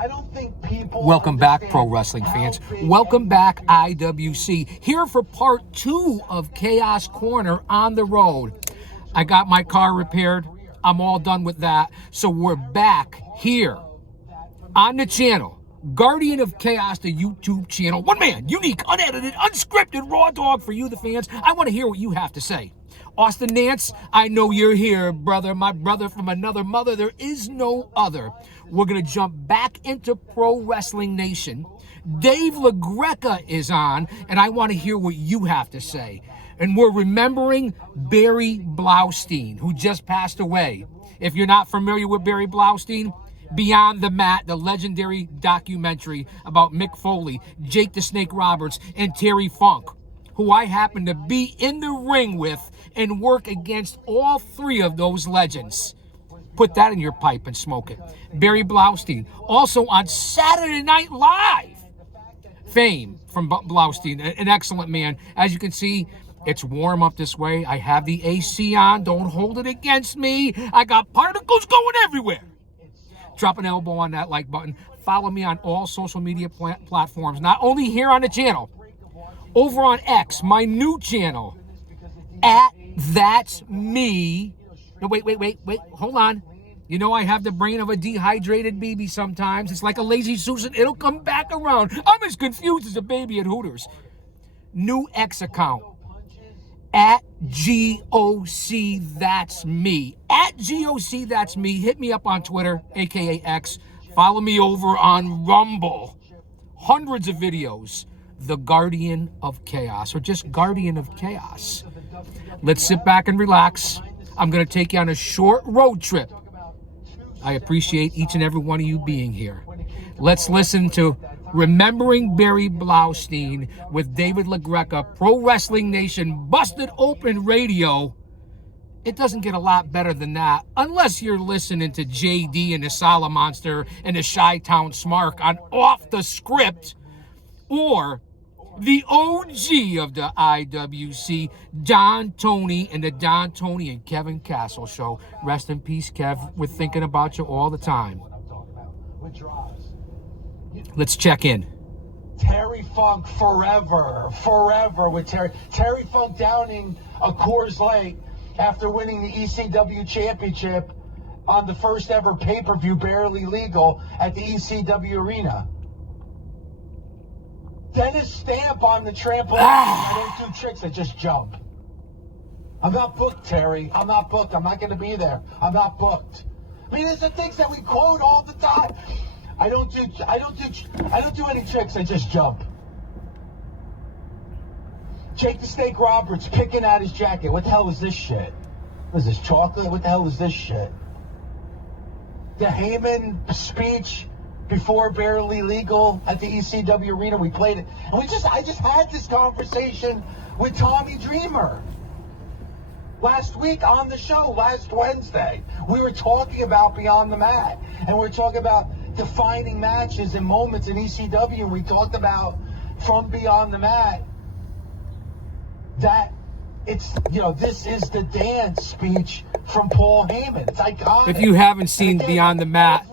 I don't think people. Welcome back, pro wrestling fans. Welcome back, IWC. Here for part 2 of Chaos Corner on the road. I got my car repaired. I'm all done with that. So we're back here on the channel. Guardian of Chaos, the YouTube channel. One man, unique, unedited, unscripted, raw dog for you, the fans. I want to hear what you have to say. Austin Nance, I know you're here, brother. My brother from another mother. There is no other. We're going to jump back into Pro Wrestling Nation. Dave LaGreca is on, and I want to hear what you have to say. And we're remembering Barry Blaustein, who just passed away. If you're not familiar with Barry Blaustein, Beyond the Mat, the legendary documentary about Mick Foley, Jake the Snake Roberts, and Terry Funk, who I happen to be in the ring with and work against all 3 of those legends. Put that in your pipe and smoke it. Barry Blaustein, also on Saturday Night Live. Fame from Blaustein, an excellent man. As you can see, it's warm up this way. I have the AC on. Don't hold it against me. I got particles going everywhere. Drop an elbow on that like button. Follow me on all social media platforms, not only here on the channel, over on X, my new channel, @That'sMe. No, wait, hold on. You know I have the brain of a dehydrated baby sometimes. It's like a lazy Susan. It'll come back around. I'm as confused as a baby at Hooters. New X account, @GOC That's Me. @GOC That's Me. Hit me up on Twitter, aka X. Follow me over on Rumble. Hundreds of videos. The Guardian of Chaos, or just Guardian of Chaos. Let's sit back and relax. I'm going to take you on a short road trip. I appreciate each and every one of you being here. Let's listen to Remembering Barry Blaustein with David LaGreca, Pro Wrestling Nation, Busted Open Radio. It doesn't get a lot better than that, unless you're listening to JD and the Salamonster and the Chi-Town Smark on Off the Script, or the OG of the IWC, Don Tony and the Don Tony and Kevin Castle Show. Rest in peace, Kev. We're thinking about you all the time. Let's check in. Terry Funk forever with Terry. Terry Funk downing a Coors Light after winning the ECW championship on the first ever pay-per-view, Barely Legal, at the ECW arena. Dennis Stamp on the trampoline. I don't do tricks, I just jump. I'm not booked, Terry. I'm not booked. I'm not going to be there. I'm not booked. I mean, there's the things that we quote all the time. I don't do any tricks, I just jump. Jake the Snake Roberts picking out his jacket. What the hell is this shit? What is this, chocolate? What the hell is this shit? The Heyman speech before Barely Legal at the ECW arena, we played it. And I just had this conversation with Tommy Dreamer last week on the show, last Wednesday. We were talking about Beyond the Mat, and we were talking about defining matches and moments in ECW, and we talked about from Beyond the Mat that it's, this is the dance speech from Paul Heyman. It's iconic. If you haven't seen Beyond the Mat,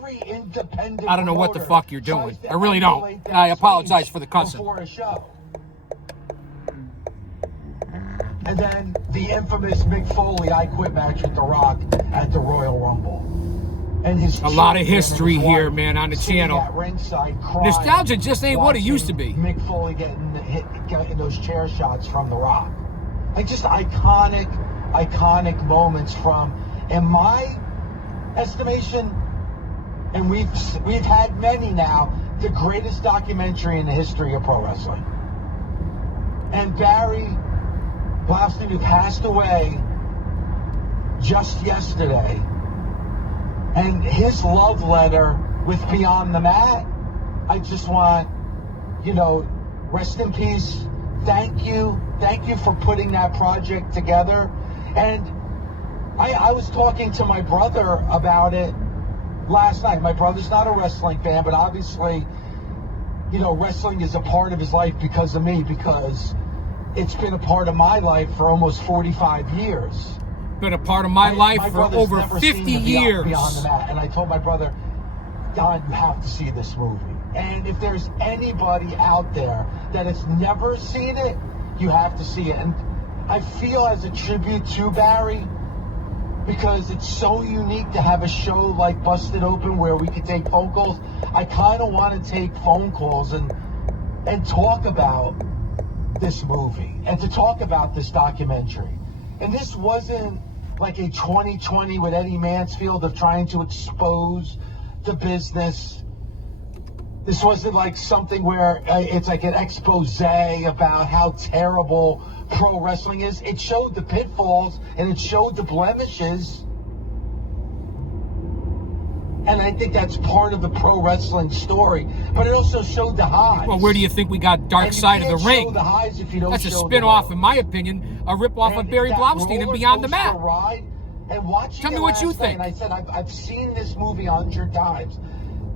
I don't know what the fuck you're doing. I really don't. I apologize for the cussing. Before a show. And then the infamous Mick Foley I Quit match with The Rock at the Royal Rumble. And a lot of history here, man, on the channel. Nostalgia just ain't what it used to be. Mick Foley getting those chair shots from The Rock. Like, just iconic moments from, in my estimation, and we've had many now, the greatest documentary in the history of pro wrestling. And Barry Blaustein, who passed away just yesterday, and his love letter with Beyond the Mat, I just want, rest in peace. Thank you for putting that project together. And I was talking to my brother about it last night. My brother's not a wrestling fan, but obviously, wrestling is a part of his life because of me, because it's been a part of my life for almost 45 years. Been a part of my life for over 50 years. Beyond the Mat. And I told my brother, God, you have to see this movie. And if there's anybody out there that has never seen it, you have to see it. And I feel as a tribute to Barry, because it's so unique to have a show like Busted Open where we could take phone calls. I kind of want to take phone calls and talk about this movie and to talk about this documentary. And this wasn't like a 2020 with Eddie Mansfield of trying to expose the business. This wasn't like something where it's like an expose about how terrible pro wrestling is. It showed the pitfalls and it showed the blemishes. And I think that's part of the pro wrestling story. But it also showed the highs. Well, where do you think we got Dark Side of the Ring? The highs if you don't That's a show spin-off, in my opinion, a rip-off of Barry Blaustein and Beyond the Mat. Ride, and watching Tell me what you think. And I said, I've seen this movie 100 times.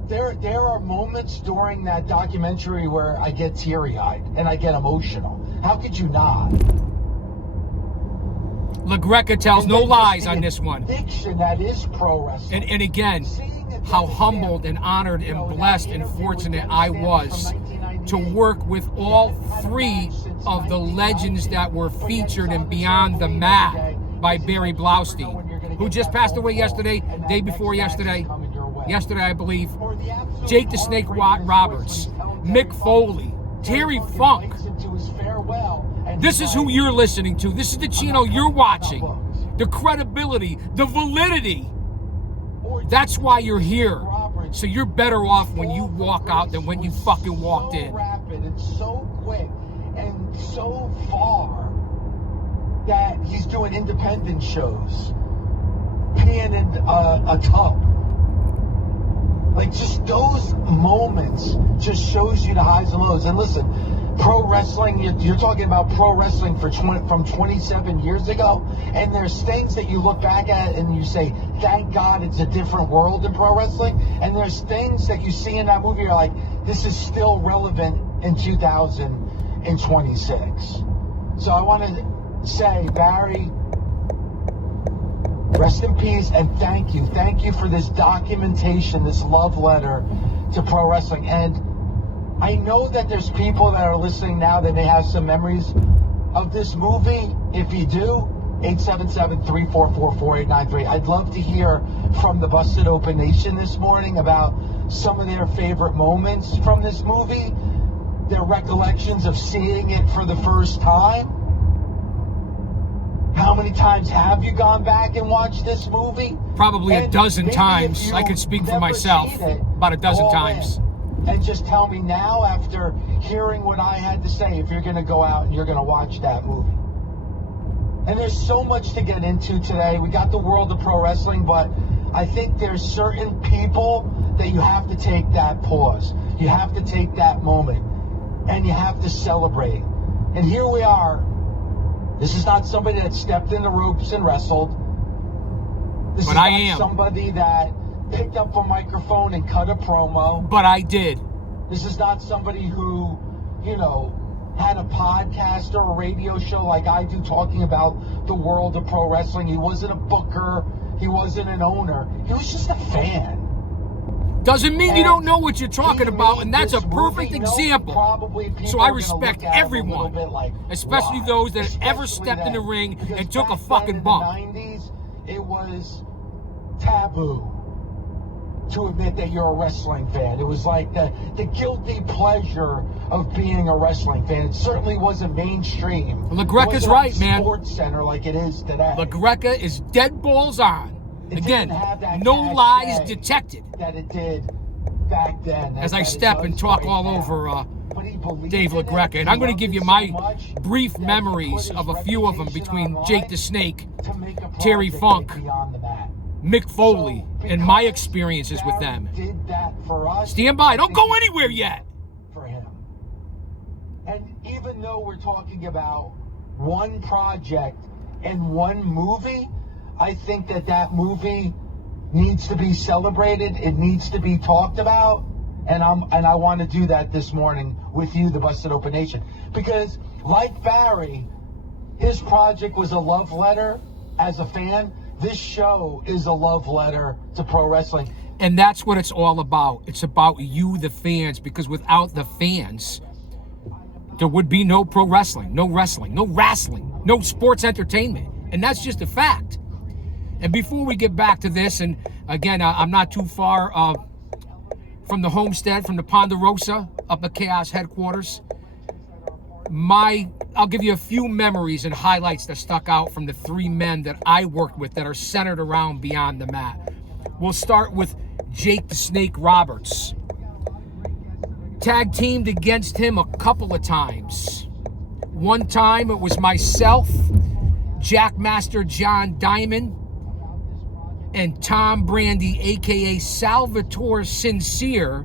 There are moments during that documentary where I get teary-eyed and I get emotional. How could you not? LaGreca tells no lies on this one. Addiction that is pro wrestling. And again, how humbled and honored and blessed and fortunate I was to work with all three of the legends that were featured in Beyond the Mat by Barry Blaustein, who just passed away yesterday, day before yesterday, I believe. Jake the Snake Roberts, Mick Foley, Terry Funk. This is who you're listening to. This is the channel you're watching. The credibility, the validity. That's why you're here. So you're better off when you walk out than when you fucking walked in. So rapid and so quick and so far that he's doing independent shows, peeing in a tub. Like, just those moments just shows you the highs and lows. And listen, pro wrestling, you're talking about pro wrestling from 27 years ago, and there's things that you look back at and you say, thank God it's a different world in pro wrestling. And there's things that you see in that movie, you're like, this is still relevant in 2026. So I want to say, Barry, rest in peace, and thank you. Thank you for this documentation, this love letter to pro wrestling. And I know that there's people that are listening now that may have some memories of this movie. If you do, 877-344-4893. I'd love to hear from the Busted Open Nation this morning about some of their favorite moments from this movie, their recollections of seeing it for the first time. How many times have you gone back and watched this movie? Probably a dozen times. I could speak for myself. About a dozen times. And just tell me now, after hearing what I had to say, if you're going to go out and you're going to watch that movie. And there's so much to get into today. We got the world of pro wrestling, but I think there's certain people that you have to take that pause. You have to take that moment. And you have to celebrate. And here we are. This is not somebody that stepped in the ropes and wrestled. This is not somebody that picked up a microphone and cut a promo. But I did. This is not somebody who, had a podcast or a radio show like I do talking about the world of pro wrestling. He wasn't a booker. He wasn't an owner. He was just a fan. Doesn't mean you don't know what you're talking about, and that's a perfect example. So I respect everyone, especially those that have ever stepped in the ring and took a fucking bump. In the 90s, it was taboo to admit that you're a wrestling fan. It was like the guilty pleasure of being a wrestling fan. It certainly wasn't mainstream. LaGreca's right, man. Sports Center like it is today. LaGreca is dead balls on. Again, no lies detected. That it did back then. As I step and talk all over Dave LaGreca. And I'm going to give you my brief memories of a few of them between Jake the Snake, Terry Funk, Mick Foley, and my experiences with them. Stand by. Don't go anywhere yet. For him. And even though we're talking about one project and one movie, I think that movie needs to be celebrated. It needs to be talked about. And I want to do that this morning with you, the Busted Open Nation. Because like Barry, his project was a love letter as a fan. This show is a love letter to pro wrestling. And that's what it's all about. It's about you, the fans, because without the fans, there would be no pro wrestling, no wrestling, no sports entertainment. And that's just a fact. And before we get back to this, and again, I'm not too far from the homestead, from the Ponderosa, up at Chaos headquarters. I'll give you a few memories and highlights that stuck out from the three men that I worked with that are centered around Beyond the Mat. We'll start with Jake the Snake Roberts. Tag teamed against him a couple of times. One time it was myself, Jackmaster John Diamond, and Tom Brandy, aka Salvatore Sincere,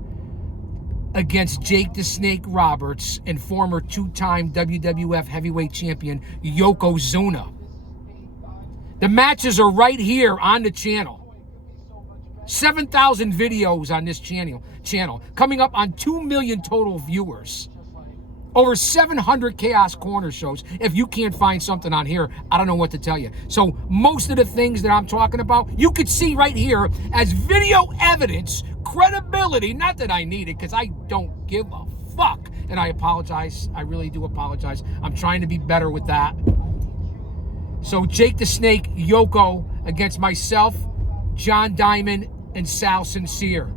against Jake the Snake Roberts and former two-time WWF heavyweight champion Yokozuna. The matches are right here on the channel. 7,000 videos on this channel, coming up on 2 million total viewers. Over 700 Chaos Corner shows. If you can't find something on here, I don't know what to tell you. So most of the things that I'm talking about, you could see right here as video evidence, credibility. Not that I need it, because I don't give a fuck. And I apologize. I really do apologize. I'm trying to be better with that. So Jake the Snake, Yoko, against myself, John Diamond, and Sal Sincere.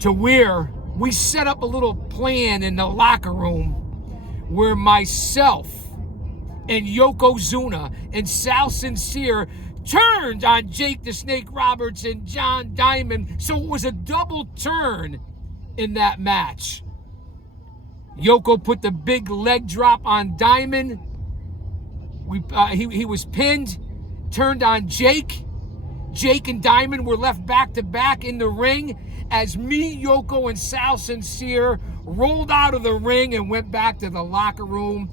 To where we set up a little plan in the locker room where myself and Yokozuna and Sal Sincere turned on Jake the Snake Roberts and John Diamond. So it was a double turn in that match. Yoko put the big leg drop on Diamond. He was pinned, turned on Jake. Jake and Diamond were left back to back in the ring as me, Yoko, and Sal Sincere rolled out of the ring and went back to the locker room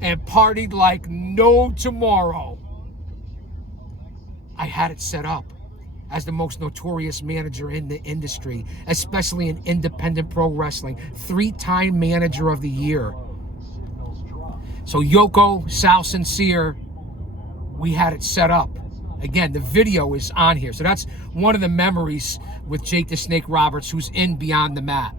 and partied like no tomorrow. I had it set up as the most notorious manager in the industry, especially in independent pro wrestling, 3-time manager of the year. So Yoko, Sal Sincere, we had it set up. Again, the video is on here. So that's one of the memories with Jake the Snake Roberts, who's in Beyond the Mat.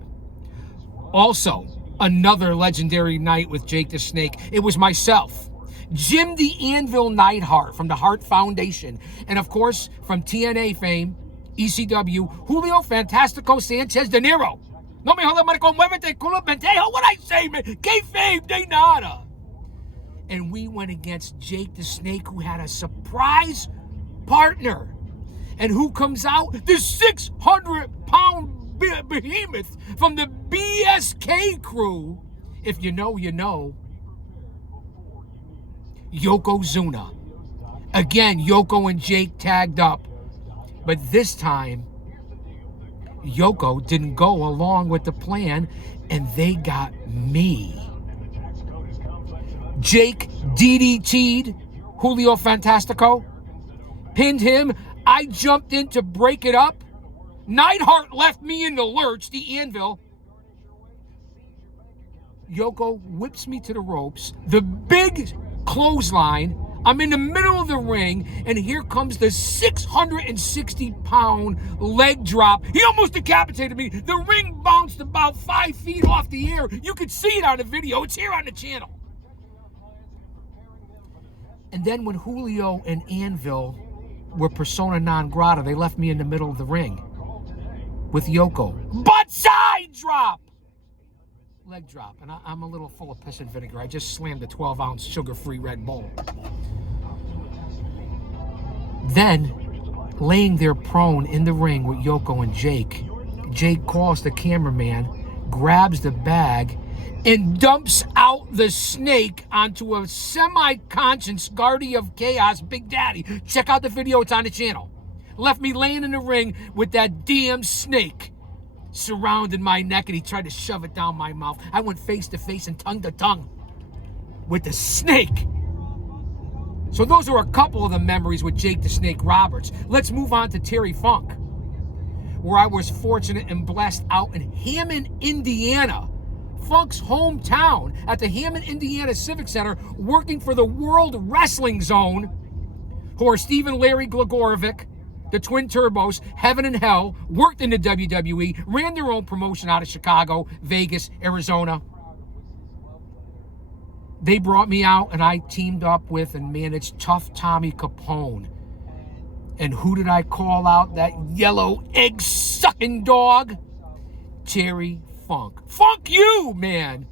Also, another legendary night with Jake the Snake. It was myself, Jim the Anvil Neidhart from the Hart Foundation, and of course, from TNA fame, ECW, Julio Fantastico Sanchez De Niro. No me jodas, Marco, muévete, culo pendejo. What I say, man? Kayfabe de nada. And we went against Jake the Snake, who had a surprise partner. And who comes out? The 600-pound behemoth from the BSK crew. If you know, you know. Yokozuna. Again, Yoko and Jake tagged up. But this time, Yoko didn't go along with the plan, and they got me. Jake DDT'd Julio Fantastico, pinned him. I jumped in to break it up. Neidhart left me in the lurch, the Anvil. Yoko whips me to the ropes. The big clothesline. I'm in the middle of the ring, and here comes the 660-pound leg drop. He almost decapitated me. The ring bounced about 5 feet off the air. You can see it on the video. It's here on the channel. And then when Julio and Anvil were persona non grata, they left me in the middle of the ring with Yoko. Butt side drop! Leg drop. And I'm a little full of piss and vinegar. I just slammed a 12-ounce sugar-free Red Bull. Then, laying there prone in the ring with Yoko and Jake, Jake calls the cameraman, grabs the bag, and dumps out the snake onto a semi-conscious guardian of chaos, Big Daddy. Check out the video, it's on the channel. Left me laying in the ring with that damn snake surrounding my neck, and he tried to shove it down my mouth. I went face to face and tongue to tongue with the snake. So those are a couple of the memories with Jake the Snake Roberts. Let's move on to Terry Funk, where I was fortunate and blessed out in Hammond, Indiana, Funk's hometown, at the Hammond, Indiana Civic Center, working for the World Wrestling Zone, Poor Stephen Larry Glagorovic, the Twin Turbos, Heaven and Hell, worked in the WWE, ran their own promotion out of Chicago, Vegas, Arizona. They brought me out, and I teamed up with and managed Tough Tommy Capone. And who did I call out? That yellow egg-sucking dog? Terry Funk. Funk you, man!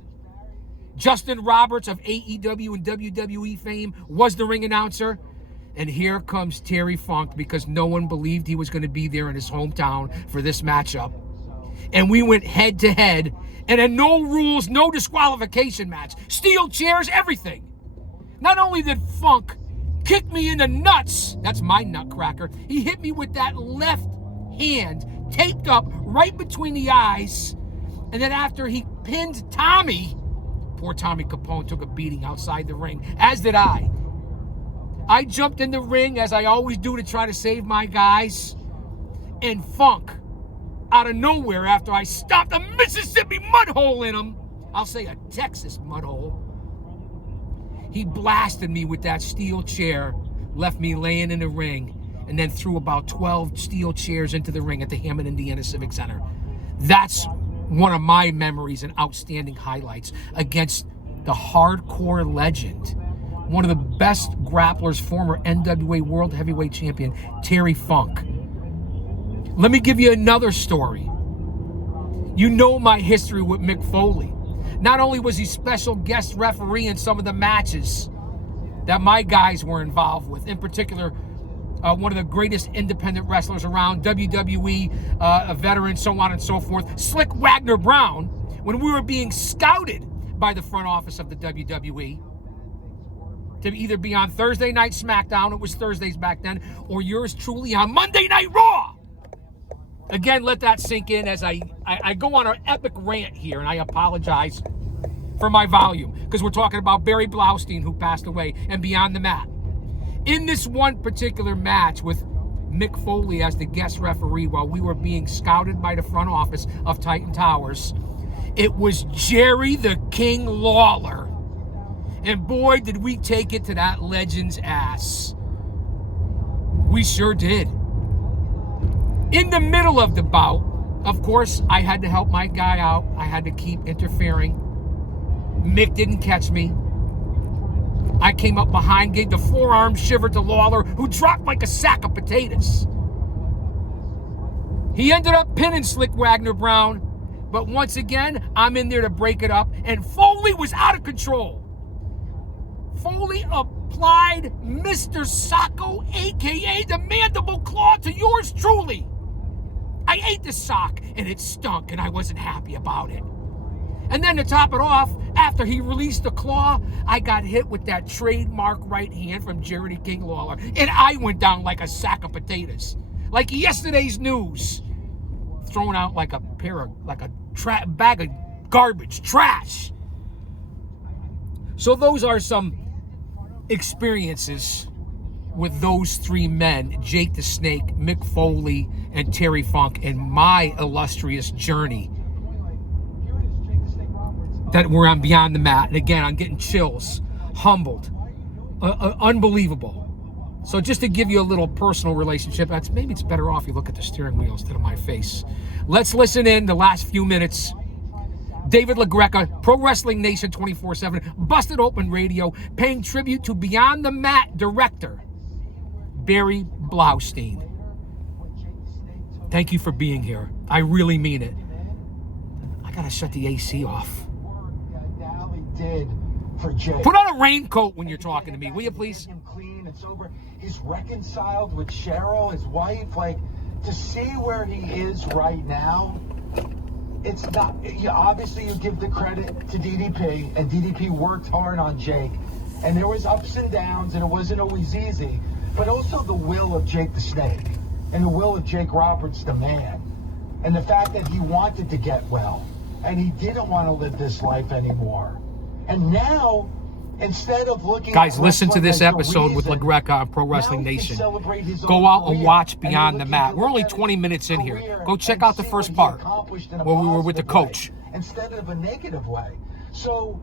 Justin Roberts of AEW and WWE fame was the ring announcer. And here comes Terry Funk, because no one believed he was going to be there in his hometown for this matchup. And we went head-to-head in a no-rules, no-disqualification match. Steel chairs, everything. Not only did Funk kick me in the nuts, that's my nutcracker, he hit me with that left hand taped up right between the eyes. And then after he pinned Tommy, poor Tommy Capone took a beating outside the ring, as did I. I jumped in the ring, as I always do, to try to save my guys. And Funk, out of nowhere, after I stopped a Mississippi mud hole in him, I'll say a Texas mud hole, he blasted me with that steel chair, left me laying in the ring, and then threw about 12 steel chairs into the ring at the Hammond, Indiana Civic Center. That's one of my memories and outstanding highlights against the hardcore legend, one of the best grapplers, former NWA World Heavyweight Champion, Terry Funk. Let me give you another story. You know my history with Mick Foley. Not only was he special guest referee in some of the matches that my guys were involved with, in particular, one of the greatest independent wrestlers around, WWE, a veteran, so on and so forth, Slick Wagner Brown, when we were being scouted by the front office of the WWE to either be on Thursday Night SmackDown, it was Thursdays back then, or yours truly on Monday Night Raw. Again, let that sink in as I go on an epic rant here, and I apologize for my volume, because we're talking about Barry Blaustein, who passed away, and Beyond the Mat. In this one particular match with Mick Foley as the guest referee, while we were being scouted by the front office of Titan Towers, it was Jerry the King Lawler. And boy, did we take it to that legend's ass. We sure did. In the middle of the bout, of course, I had to help my guy out. I had to keep interfering. Mick didn't catch me. I came up behind, gave the forearm shiver to Lawler, who dropped like a sack of potatoes. He ended up pinning Slick Wagner Brown, but once again, I'm in there to break it up, and Foley was out of control. Foley applied Mr. Socko, a.k.a. the Mandible Claw, to yours truly. I ate the sock, and it stunk, and I wasn't happy about it. And then to top it off, after he released the claw, I got hit with that trademark right hand from Jerry the King Lawler, and I went down like a sack of potatoes, like yesterday's news, thrown out like a bag of garbage, trash. So those are some experiences with those three men, Jake the Snake, Mick Foley, and Terry Funk, in my illustrious journey that we're on Beyond the Mat. And again, I'm getting chills, humbled, unbelievable. So just to give you a little personal relationship, maybe it's better off you look at the steering wheel instead of my face. Let's listen in the last few minutes. David LaGreca, Pro Wrestling Nation 24/7, Busted Open Radio, paying tribute to Beyond the Mat director, Barry Blaustein. Thank you for being here. I really mean it. I gotta shut the AC off. Did for Jake. Put on a raincoat when you're talking to me, will you please? Him clean and sober. He's reconciled with Cheryl, his wife. Like, to see where he is right now, it's not. Obviously, you give the credit to DDP, and DDP worked hard on Jake, and there was ups and downs, and it wasn't always easy. But also the will of Jake the Snake, and the will of Jake Roberts the man, and the fact that he wanted to get well, and he didn't want to live this life anymore. And now, instead of looking guys, at listen to this episode with reason, LaGreca on Pro Wrestling Nation. Go Go out and watch Beyond the Mat. We're only 20 minutes in here. Go check out the first part where we were with the coach. Instead of a negative way. So,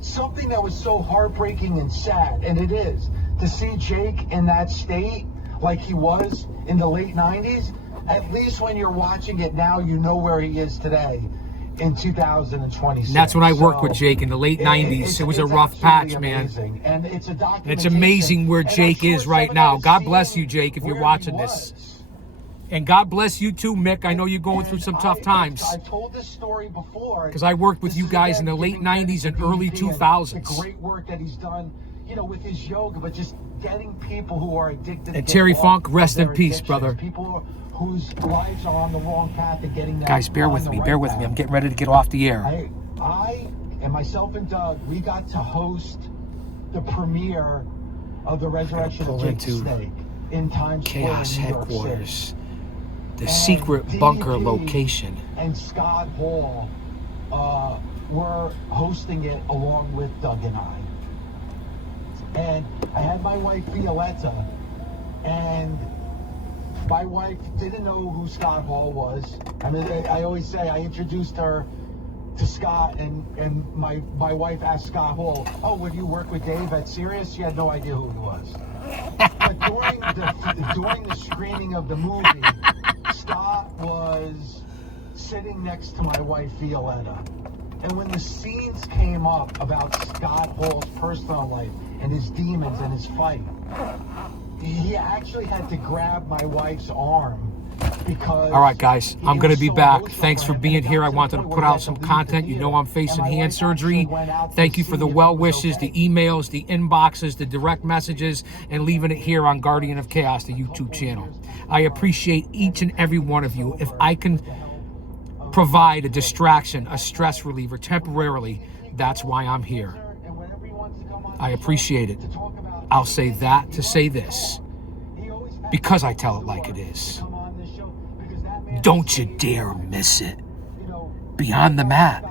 something that was so heartbreaking and sad, and it is, to see Jake in that state like he was in the late 90s, at least when you're watching it now, you know where he is today in 2026. And that's when I worked with Jake in the late 90s. It was a rough patch, man. And it's a documentation. And it's amazing where Jake is right now. God bless you, Jake, if you're watching this. And God bless you too, Mick. I know you're going through some tough times. I've told this story before. Because I worked with you guys in the late 90s and early 2000s. The great work that he's done, you know, with his yoga, but just getting people who are addicted. And Terry Funk, rest in peace, brother. People whose lives are on the wrong path and getting that. Guys, bear with me. Bear with me. I'm getting ready to get off the air. I and myself and Doug, we got to host the premiere of the Resurrection of Jake the Snake in Times Square, Chaos in New York headquarters. City. The secret bunker location. And Scott Hall were hosting it along with Doug and I. And I had my wife Violetta, and my wife didn't know who Scott Hall was. I mean, I always say I introduced her to Scott, and my wife asked Scott Hall, "Oh, would you work with Dave at Sirius?" She had no idea who he was. But during the screening of the movie, Scott was sitting next to my wife Violetta, and when the scenes came up about Scott Hall's personal life and his demons and his fight, he actually had to grab my wife's arm because... All right, guys, I'm going to be back. Thanks for being here. I wanted to put out some content. You know I'm facing hand surgery. Thank you for the well wishes, the emails, the inboxes, the direct messages, and leaving it here on Guardian of Chaos, the YouTube channel. I appreciate each and every one of you. If I can provide a distraction, a stress reliever temporarily, that's why I'm here. I appreciate it. I'll say that to say this, because I tell it like it is. Don't you dare miss it. Beyond the Mat.